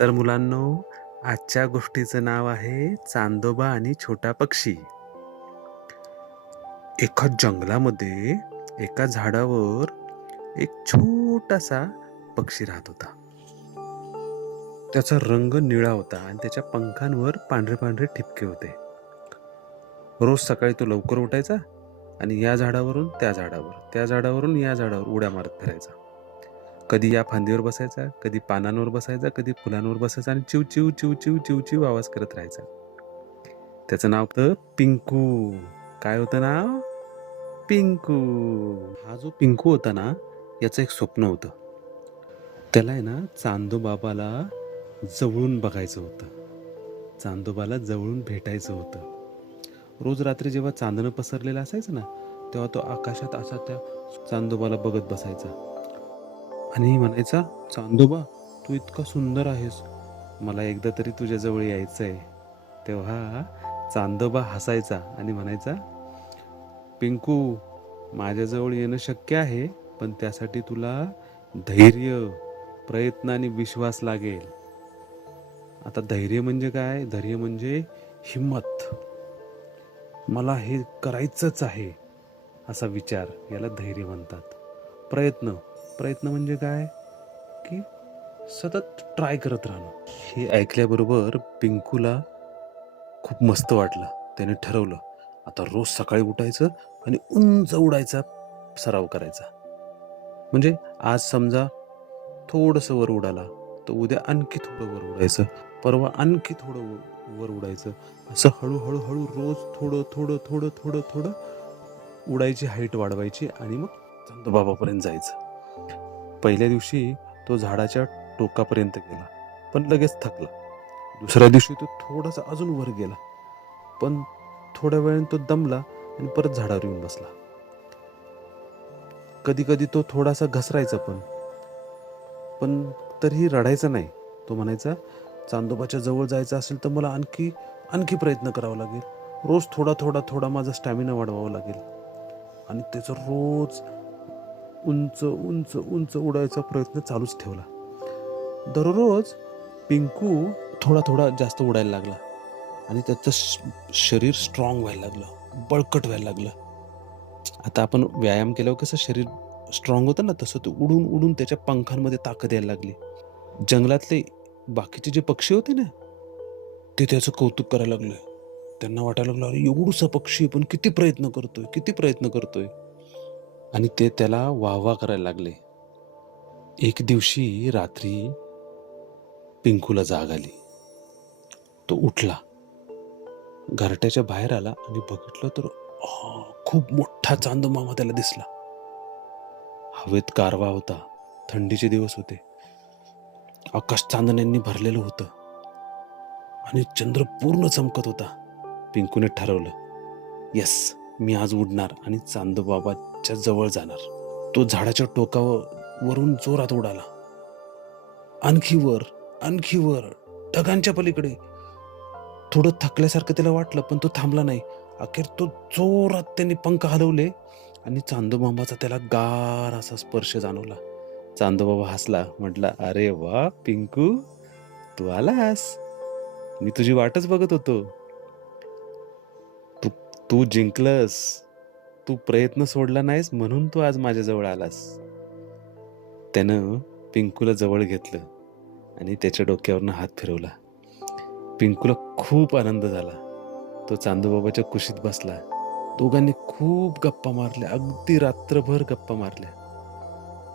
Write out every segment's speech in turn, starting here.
तर मुलांनो, आजच्या गोष्टीचं नाव आहे चांदोबा आणि छोटा पक्षी. एका जंगलामध्ये एका झाडावर एक छोटासा पक्षी राहत होता. त्याचा रंग निळा होता आणि त्याच्या पंखांवर पांढरे पांढरे ठिपके होते. रोज सकाळी तो लवकर उठायचा आणि या झाडावरून त्या झाडावर, त्या झाडावरून या झाडावर उड्या मारत फिरायचा. कधी या फांदीवर बसायचा, कधी पानांवर बसायचा, कधी फुलांवर बसायचा आणि चिव चिव चिव चिव चिव चिव आवाज करत राहायचा. त्याचं नाव होतं पिंकू. काय होतं नाव? पिंकू. हा जो पिंकू होता ना, याचं एक स्वप्न होतं. त्याला आहे ना चांदोबाबाला जवळून बघायचं होतं. चांदोबाला जवळून भेटायचं होतं. रोज रात्री जेव्हा चांदणं पसरलेलं असायचं ना, तेव्हा तो आकाशात असा त्या चांदोबाला बघत बसायचा आणि म्हणायचा, चांदोबा तू इतका सुंदर आहेस, मला एकदा तरी तुझ्या जवळ यायचंय. तेव्हा चांदोबा हसायचा आणि म्हणायचा, पिंकू माझ्याजवळ येणं शक्य आहे, पण त्यासाठी तुला धैर्य, प्रयत्न आणि विश्वास लागेल. आता धैर्य म्हणजे काय? धैर्य म्हणजे हिम्मत. मला हे करायचंच आहे असा विचार, याला धैर्य म्हणतात. प्रयत्न, प्रयत्न म्हणजे काय की सतत ट्राय करत राहणं. हे ऐकल्याबरोबर पिंकूला खूप मस्त वाटलं. त्याने ठरवलं, आता रोज सकाळी उठायचं आणि उंच उडायचा सराव करायचा. म्हणजे आज समजा थोडंसं वर उडाला, तर उद्या आणखी थोडं वर उडायचं, परवा आणखी थोडं वर उडायचं. असं हळूहळू हळू रोज थोडं थोडं थोडं थोडं थोडं उडायची हाईट वाढवायची आणि मग चांदोबाबापर्यंत जायचं. पहिल्या दिवशी तो झाडाच्या टोकापर्यंत गेला, पण लगेच थकला. दुसऱ्या दिवशी तो थोडासा अजून वर गेला, पण थोड्या वेळाने तो दमला आणि परत झाडावर येऊन बसला. कधी कधी तो थोडासा घसरायचा पण तरीही रडायचा नाही. तो म्हणायचा, चांदोबाच्या जवळ जायचं असेल तर मला आणखी आणखी प्रयत्न करावा लागेल. रोज थोडा थोडा थोडा माझा स्टॅमिना वाढवावा लागेल. आणि त्याचा रोज उंच उंच उंच उडायचा प्रयत्न चालूच ठेवला. दररोज पिंकू थोडा थोडा जास्त उडायला लागला आणि त्याचं शरीर स्ट्रॉंग व्हायला लागलं, बळकट व्हायला लागलं. आता आपण व्यायाम केल्यावर कसं शरीर स्ट्रॉंग होतं ना, तसं ते उडून उडून त्याच्या पंखांमध्ये ताकद यायला लागली. जंगलातले बाकीचे जे पक्षी होते ना, ते त्याचं कौतुक करायला लागले. त्यांना वाटायला लागलं, अरे एवढूसा पक्षी पण किती प्रयत्न करतोय, किती प्रयत्न करतोय. आणि ते त्याला वाहवा करायला लागले. एक दिवशी रात्री पिंकूला जाग आली. तो उठला, घरट्याच्या बाहेर आला आणि बघितलं तर खूप मोठा चांदोमामा त्याला दिसला. हवेत गारवा होता, थंडीचे दिवस होते. आकाश चांदण्यांनी भरलेलं होतं आणि चंद्र पूर्ण चमकत होता. पिंकूने ठरवलं, येस, मी आज उडणार आणि चांदोबाबाच्या जवळ जाणार. तो झाडाच्या टोकावरून जोरात उडाला. आणखी वर, आणखी वर, ढगांच्या पलीकडे. थोडं थकल्यासारखं त्याला वाटलं, पण तो थांबला नाही. अखेर तो जोरात त्यांनी पंख हलवले आणि चांदोबाबाचा त्याला गार असा स्पर्श जाणवला. चांदोबाबा हसला, म्हटला, अरे वा पिंकू, तू आलास. मी तुझी वाटच बघत होतो. तू तू जिंकलंस. तू प्रयत्न सोडला नाहीस म्हणून तू आज माझ्याजवळ आलास. त्यानं पिंकूला जवळ घेतलं आणि त्याच्या डोक्यावरनं हात फिरवला. पिंकूला खूप आनंद झाला. तो चांदोबाबाच्या कुशीत बसला. दोघांनी खूप गप्पा मारल्या, अगदी रात्रभर गप्पा मारल्या.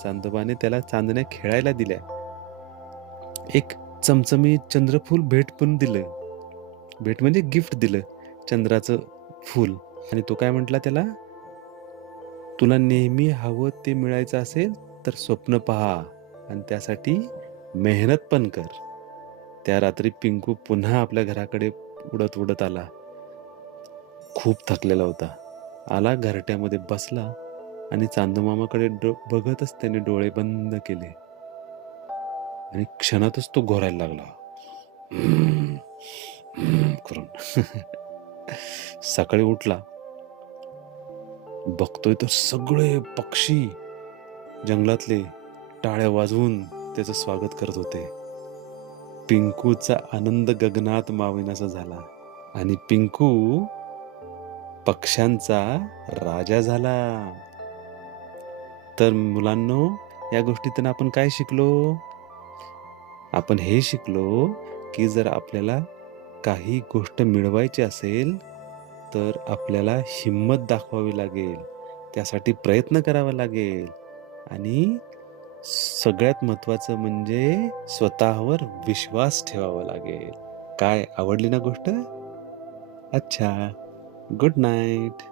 चांदोबाने त्याला चांदण्या खेळायला दिल्या. एक चमचमीत चंद्रफूल भेट पण दिलं. भेट म्हणजे गिफ्ट दिलं, चंद्राचं फूल. आणि तो काय म्हटला त्याला, तुला नेहमी हवं ते मिळायचं असेल तर स्वप्न पहा आणि त्यासाठी मेहनत पण कर. त्या रात्री पिंकू पुन्हा आपल्या घराकडे उडत उडत आला. खूप थकलेला होता. आला, घरट्यामध्ये बसला आणि चांदोमामाकडे बघतच त्याने डोळे बंद केले आणि क्षणातच तो घोरायला लागला करून. सकाळी उठला, बघतोय तर सगळे पक्षी जंगलातले टाळ्या वाजवून त्याचं स्वागत करत होते. पिंकूचा आनंद गगनात मावेनासा झाला आणि पिंकू पक्ष्यांचा राजा झाला. तर मुलांनो, या गोष्टीतून आपण काय शिकलो? आपण हे शिकलो की जर आपल्याला काही गोष्ट मिळवायची असेल तर आपल्याला हिम्मत दाखवावी लागेल, त्यासाठी प्रयत्न करावा लागेल आणि सगळ्यात महत्त्वाचं म्हणजे स्वतःवर विश्वास ठेवावा लागेल. काय आवडली ना गोष्ट? अच्छा, गुड नाईट.